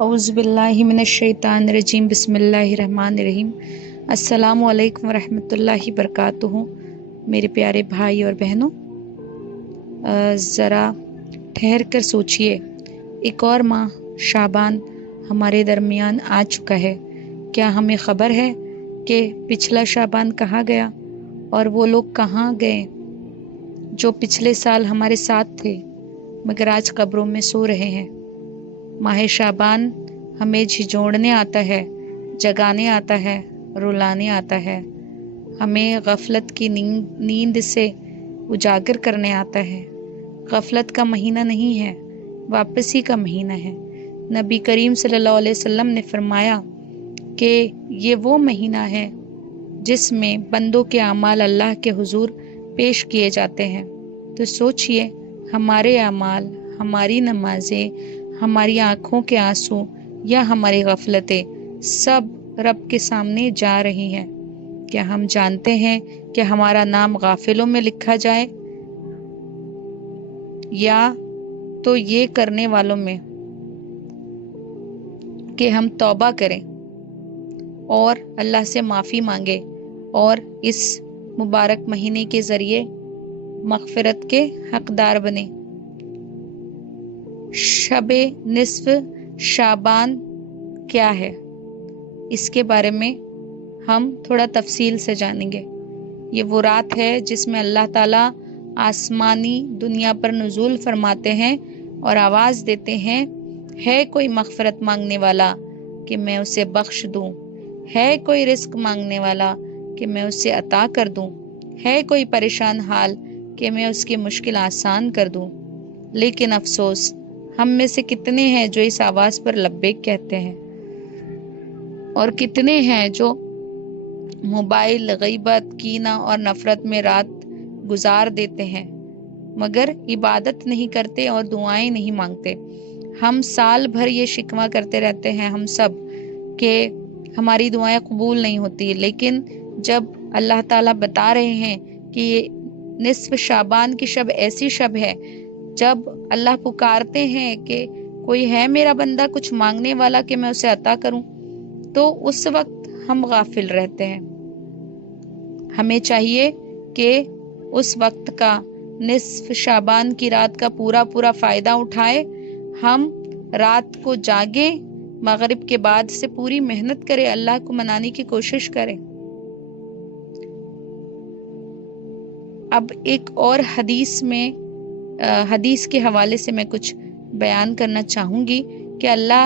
اعوذ باللہ من الشیطان الرجیم بسم اللہ الرحمن الرحیم۔ السلام علیکم ورحمۃ اللہ وبرکاتہ۔ میرے پیارے بھائی اور بہنوں، ذرا ٹھہر کر سوچئے، ایک اور ماہ شعبان ہمارے درمیان آ چکا ہے۔ کیا ہمیں خبر ہے کہ پچھلا شعبان کہاں گیا اور وہ لوگ کہاں گئے جو پچھلے سال ہمارے ساتھ تھے مگر آج قبروں میں سو رہے ہیں؟ ماہ شعبان ہمیں جھنجھوڑنے آتا ہے، جگانے آتا ہے، رلانے آتا ہے، ہمیں غفلت کی نیند سے اجاگر کرنے آتا ہے۔ غفلت کا مہینہ نہیں ہے، واپسی کا مہینہ ہے۔ نبی کریم صلی اللہ علیہ وسلم نے فرمایا کہ یہ وہ مہینہ ہے جس میں بندوں کے اعمال اللہ کے حضور پیش کیے جاتے ہیں۔ تو سوچئے، ہمارے اعمال، ہماری نمازیں، ہماری آنکھوں کے آنسو یا ہماری غفلتیں سب رب کے سامنے جا رہی ہیں۔ کیا ہم جانتے ہیں کہ ہمارا نام غافلوں میں لکھا جائے یا تو یہ کرنے والوں میں کہ ہم توبہ کریں اور اللہ سے معافی مانگے اور اس مبارک مہینے کے ذریعے مغفرت کے حقدار بنے؟ شب نصف شعبان کیا ہے، اس کے بارے میں ہم تھوڑا تفصیل سے جانیں گے۔ یہ وہ رات ہے جس میں اللہ تعالیٰ آسمانی دنیا پر نزول فرماتے ہیں اور آواز دیتے ہیں، ہے کوئی مغفرت مانگنے والا کہ میں اسے بخش دوں، ہے کوئی رزق مانگنے والا کہ میں اسے عطا کر دوں، ہے کوئی پریشان حال کہ میں اس کی مشکل آسان کر دوں۔ لیکن افسوس، ہم میں سے کتنے ہیں جو اس آواز پر لبیک کہتے ہیں، اور کتنے ہیں جو موبائل، غیبت، کینہ اور نفرت میں رات گزار دیتے ہیں مگر عبادت نہیں کرتے اور دعائیں نہیں مانگتے۔ ہم سال بھر یہ شکوہ کرتے رہتے ہیں ہم سب کہ ہماری دعائیں قبول نہیں ہوتی، لیکن جب اللہ تعالیٰ بتا رہے ہیں کہ یہ نصف شعبان کی شب ایسی شب ہے جب اللہ پکارتے ہیں کہ کوئی ہے میرا بندہ کچھ مانگنے والا کہ میں اسے عطا کروں، تو اس وقت ہم غافل رہتے ہیں۔ ہمیں چاہیے کہ اس وقت کا، نصف شعبان کی رات کا پورا فائدہ اٹھائے۔ ہم رات کو جاگیں، مغرب کے بعد سے پوری محنت کریں، اللہ کو منانے کی کوشش کریں۔ اب ایک اور حدیث کے حوالے سے میں کچھ بیان کرنا چاہوں گی کہ اللہ